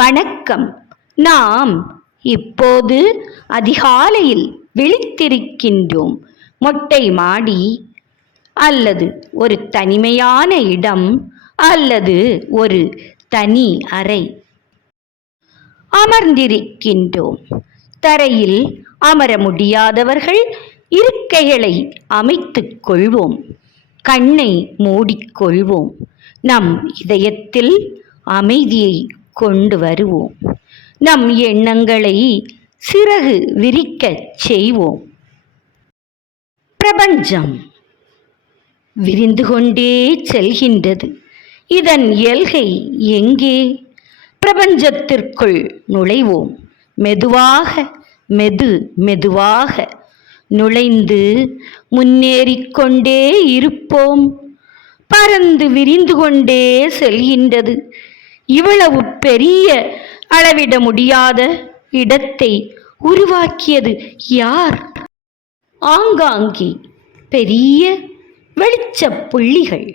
வணக்கம். நாம் இப்போது அதிகாலையில் விழித்திருக்கின்றோம். மொட்டை மாடி அல்லது ஒரு தனிமையான இடம் அல்லது ஒரு தனி அறை அமர்ந்திருக்கின்றோம். தரையில் அமர முடியாதவர்கள் இருக்கைகளை அமைத்துக் கொள்வோம். கண்ணை மூடிக்கொள்வோம். நம் இதயத்தில் அமைதியை கொண்டு வருவோம். நம் எண்ணங்களை சிறகு விரிக்கச் செய்வோம். பிரபஞ்சம் விரிந்து கொண்டே செல்கின்றது. இதன் எல்கை எங்கே? பிரபஞ்சத்திற்குள் நுழைவோம். மெதுவாக நுழைந்து முன்னேறிக்கொண்டே இருப்போம். பறந்து விரிந்து கொண்டே செல்கின்றது. இவ்வளவு பெரிய அளவிட முடியாத இடத்தை உருவாக்கியது யார்? ஆங்காங்கே பெரிய வெளிச்ச புள்ளிகள்.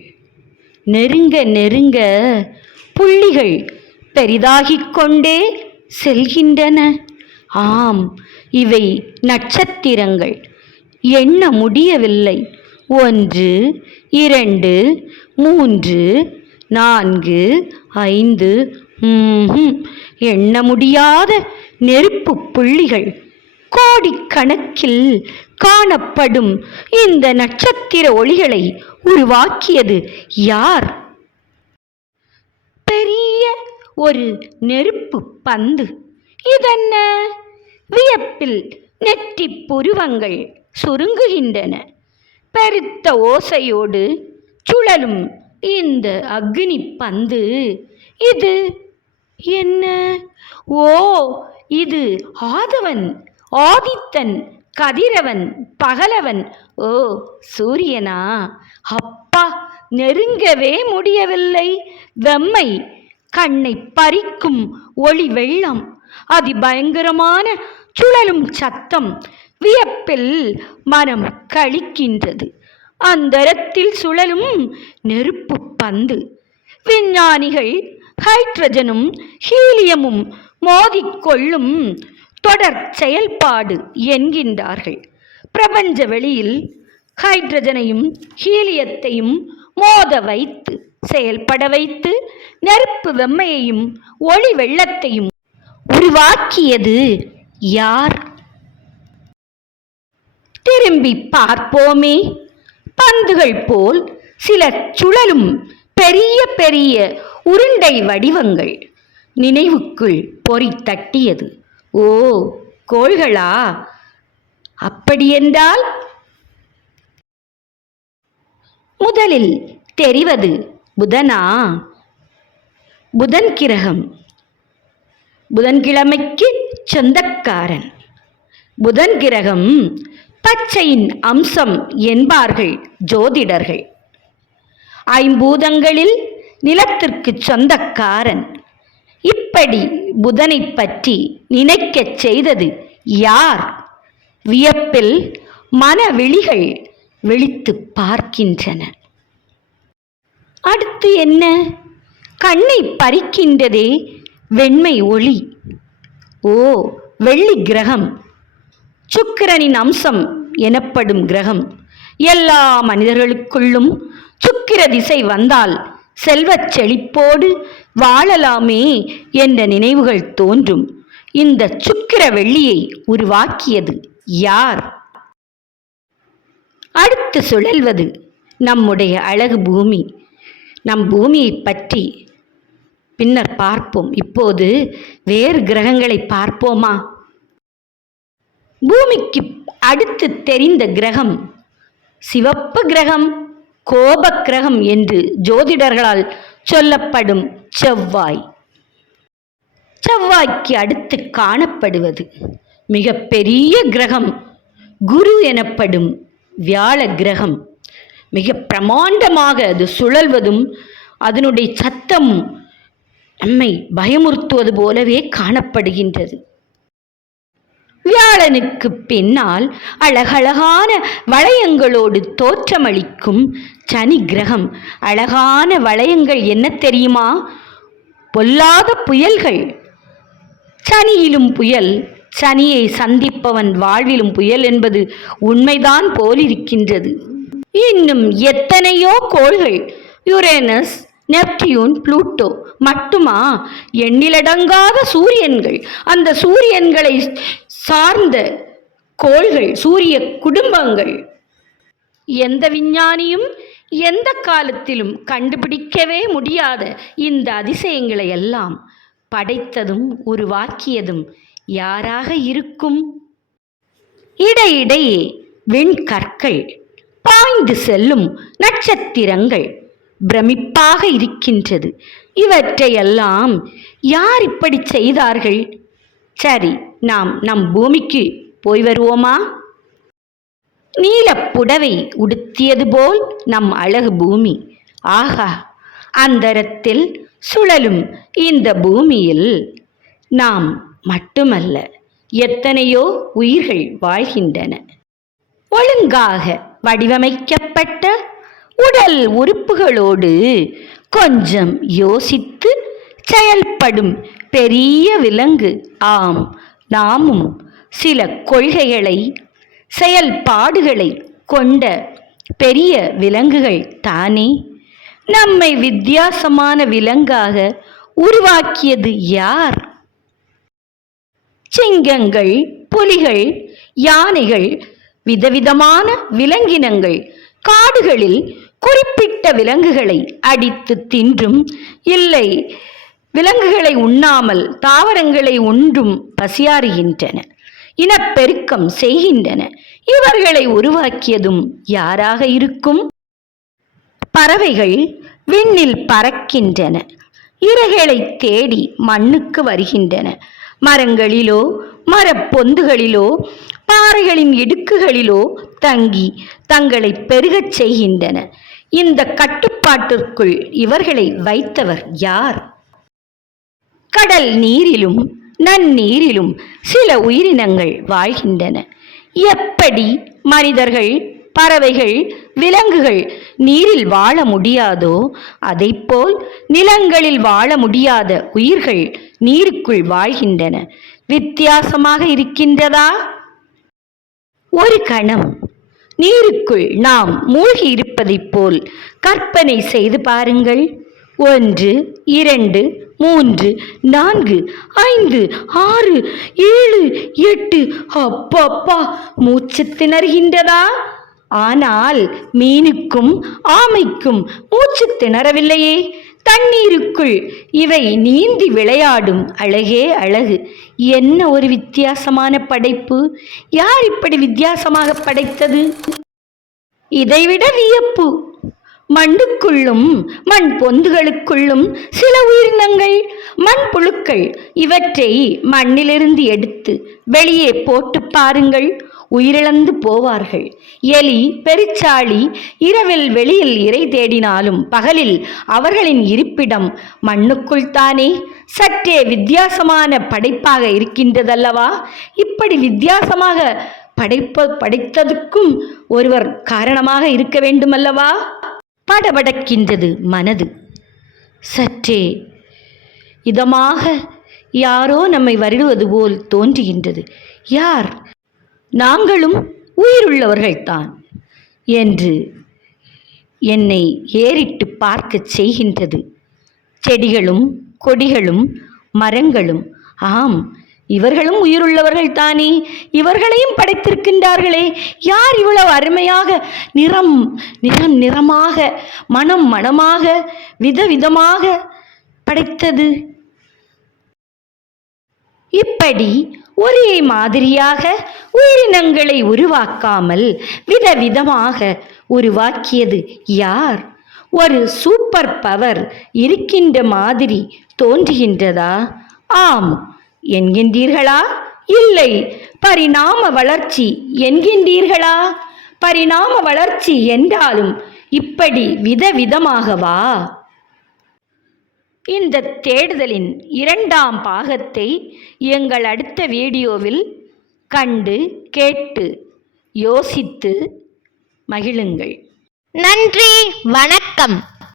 நெருங்க நெருங்க புள்ளிகள் பெரிதாகிக் கொண்டே செல்கின்றன. ஆம், இவை நட்சத்திரங்கள். எண்ண முடியவில்லை. 1, 2, 3, 4, 5 எண்ண முடியாத நெருப்பு புள்ளிகள். கோடிக்கணக்கில் காணப்படும் இந்த நட்சத்திர ஒளிகளை உருவாக்கியது யார்? பெரிய ஒரு நெருப்பு பந்து. இதென்ன? வியப்பில் நெற்றி புருவங்கள் சுருங்குகின்றன. பெருத்த ஓசையோடு சுழலும் இந்த அக்னி பந்து, இது என்ன? ஓ, இது ஆதவன், ஆதித்தன், கதிரவன், பகலவன். ஓ, சூரியனா? அப்பா, நெருங்கவே முடியவில்லை. வெம்மை, கண்ணை பறிக்கும் ஒளி வெள்ளம், அதிபயங்கரமான சுழலும் சத்தம். வியப்பில் மனம் களிக்கின்றது. அந்தரத்தில் சுழலும் நெருப்பு பந்து. விஞ்ஞானிகள் ஹைட்ரஜனும் ஹீலியமும் மோதிக்கொள்ளும் தொடர் செயல்பாடு என்கின்றார்கள். பிரபஞ்ச வெளியில் ஹைட்ரஜனையும் ஹீலியத்தையும் மோத வைத்து செயல்பட வைத்து நெருப்பு வெம்மையையும் ஒளி வெள்ளத்தையும் உருவாக்கியது யார்? திரும்பி பார்ப்போமே. பந்துகள் போல் சில சுழலும் பெரிய பெரிய உருண்டை வடிவங்கள் நினைவுக்குள் பொறி தட்டியது. ஓ, கோள்களா? அப்படியென்றால் முதலில் தெரிவது புதனா? புதன் கிரகம் புதன்கிழமைக்கு சொந்தக்காரன். புதன் கிரகம் பச்சையின் அம்சம் என்பார்கள் ஜோதிடர்கள். ஐம்பூதங்களில் நிலத்திற்கு சொந்தக்காரன். இப்படி புதனை பற்றி நினைக்கச் செய்தது யார்? வியப்பில் மனவிழிகள் விழித்து பார்க்கின்றன. அடுத்து என்ன? கண்ணை பறிக்கின்றதே வெண்மை ஒளி. ஓ, வெள்ளி கிரகம், சுக்கிரனின் அம்சம் எனப்படும் கிரகம். எல்லா மனிதர்களுக்குள்ளும் சுக்கிர திசை வந்தால் செல்வச் செழிப்போடு வாழலாமே என்ற நினைவுகள் தோன்றும். இந்த சுக்கிர வெள்ளியை உருவாக்கியது யார்? அடுத்து சுழல்வது நம்முடைய அழகு பூமி. நம் பூமியை பற்றி பின்னர் பார்ப்போம். இப்போது வேறு கிரகங்களை பார்ப்போமா? பூமிக்கு அடுத்து தெரிந்த கிரகம் சிவப்பு கிரகம், கோப கிரகம் என்று ஜோதிடர்களால் சொல்லப்படும் செவ்வாய். செவ்வாய்க்கு அடுத்து காணப்படுவது மிக பெரிய கிரகம் குரு எனப்படும் வியாழ கிரகம். மிக பிரமாண்டமாக அது சுழல்வதும் அதனுடைய சத்தம் நம்மை பயமுறுத்துவது போலவே காணப்படுகின்றது. வியாழனுக்கு பின்னால் அழகழகான வளையங்களோடு தோற்றமளிக்கும் சனி கிரகம். அழகான வளையங்கள் என்ன தெரியுமா? பொல்லாத புயல்கள், சனியிலும் புயல், சனியை சந்திப்பவன் வாழ்விலும் புயல் என்பது உண்மைதான் போலிருக்கின்றது. இன்னும் எத்தனையோ கோள்கள், யுரேனஸ், நெப்டியூன், புளூட்டோ மட்டுமா? எண்ணிலடங்காத சூரியன்கள், அந்த சூரியன்களை சார்ந்த கோள்கள், சூரிய குடும்பங்கள். எந்த விஞ்ஞானியும் எந்த காலத்திலும் கண்டுபிடிக்கவே முடியாத இந்த அதிசயங்களை எல்லாம் படைத்ததும் உருவாக்கியதும் யாராக இருக்கும்? இடையிடையே விண்கற்கள், பாய்ந்து செல்லும் நட்சத்திரங்கள் பிரமிப்பாக இருக்கின்றது. இவற்றையெல்லாம் யார் இப்படி செய்தார்கள்? சரி, நாம் நம் பூமிக்கு போய் வருவோமா? நீலப்புடவை உடுத்தியது போல் நம் அழகு பூமி. ஆகா, அந்தரத்தில் சுழலும் இந்த பூமியில் நாம் மட்டுமல்ல, எத்தனையோ உயிர்கள் வாழ்கின்றன. ஒழுங்காக வடிவமைக்கப்பட்ட உடல் உறுப்புகளோடு கொஞ்சம் யோசித்து செயல்படும் பெரிய விலங்கு. ஆம், நாமும் சில கொள்கைகளை, செயல்பாடுகளை கொண்ட பெரிய விலங்குகள் தானே. நம்மை வித்தியாசமான விலங்காக உருவாக்கியது யார்? சிங்கங்கள், புலிகள், யானைகள், விதவிதமான விலங்கினங்கள் காடுகளில் குறிப்பிட்ட விலங்குகளை அடித்து தின்றும், இல்லை விலங்குகளை உண்ணாமல் தாவரங்களை உண்டும் பசியாறுகின்றன, இனப்பெருக்கம் செய்கின்றன. இவர்களை உருவாக்கியதும் யாராக இருக்கும்? பறவைகள் விண்ணில் பறக்கின்றன, இரைகளை தேடி மண்ணுக்கு வருகின்றன. மரங்களிலோ மரப்பொந்துகளிலோ பாறைகளின் இடுக்குகளிலோ தங்கி தங்களை பெருகச் செய்கின்றன. இந்த கட்டுப்பாட்டிற்குள் இவர்களை வைத்தவர் யார்? கடல் நீரிலும் நன்னீரிலும் சில உயிரினங்கள் வாழ்கின்றன. எப்படி மனிதர்கள், பறவைகள், விலங்குகள் நீரில் வாழ முடியாதோ அதைப்போல் நிலங்களில் வாழ முடியாத உயிர்கள் நீருக்குள் வாழ்கின்றன. வித்தியாசமாக இருக்கின்றதா? ஒரு கணம் நீருக்குள் நாம் மூழ்கி இருப்பதைப் போல் கற்பனை செய்து பாருங்கள். 1, 2, 3, 4, 5, 6, 7, 8. அப்பப்பா, மூச்சு திணறுகின்றதா? ஆனால் மீனுக்கும் ஆமைக்கும் மூச்சு திணறவில்லையே. தண்ணீருக்குள் இவை நீந்தி விளையாடும் அழகே அழகு. என்ன ஒரு வித்தியாசமான படைப்பு! யார் இப்படி வித்தியாசமாக படைத்தது? இதைவிட வியப்பு, மண்ணுக்குள்ளும் மண் பொந்துகளுக்குள்ளும் சில உயிரினங்கள், மண்புழுக்கள். இவற்றை மண்ணிலிருந்து எடுத்து வெளியே போட்டு பாருங்கள், உயிரிழந்து போவார்கள். எலி, பெருச்சாளி இரவில் வெளியில் இரை தேடினாலும் பகலில் அவர்களின் இருப்பிடம் மண்ணுக்குள் தானே. சற்றே வித்தியாசமான படைப்பாக இருக்கின்றதல்லவா? இப்படி வித்தியாசமாக படைத்ததுக்கும் ஒருவர் காரணமாக இருக்க வேண்டுமல்லவா? படபடக்கின்றது மனது. சற்றே இதமாக யாரோ நம்மை வருடுவது போல் தோன்றுகின்றது. யார்? நாங்களும் உயிருள்ளவர்கள்தான் என்று என்னை ஏறிட்டு பார்க்க செய்கின்றது. செடிகளும் கொடிகளும் மரங்களும். ஆம், இவர்களும் உயிருள்ளவர்கள் தானே. இவர்களையும் படைத்திருக்கின்றார்களே. யார் இவ்வளவு அருமையாக நிறம் நிறமாக, மனம் மனமாக, விதவிதமாக படைத்தது? இப்படி ஒரே மாதிரியாக உயிரினங்களை உருவாக்காமல் விதவிதமாக உருவாக்கியது யார்? ஒரு சூப்பர் பவர் இருக்கின்ற மாதிரி தோன்றுகின்றதா? ஆம் என்கின்றீர்களா? இல்லை, பரிணாம வளர்ச்சி என்கின்றீர்களா? பரிணாம வளர்ச்சி என்றாலும் இப்படி விதவிதமாகவா? இந்த தேடுதலின் 2ஆம் பாகத்தை எங்கள் அடுத்த வீடியோவில் கண்டு கேட்டு யோசித்து மகிழுங்கள். நன்றி, வணக்கம்.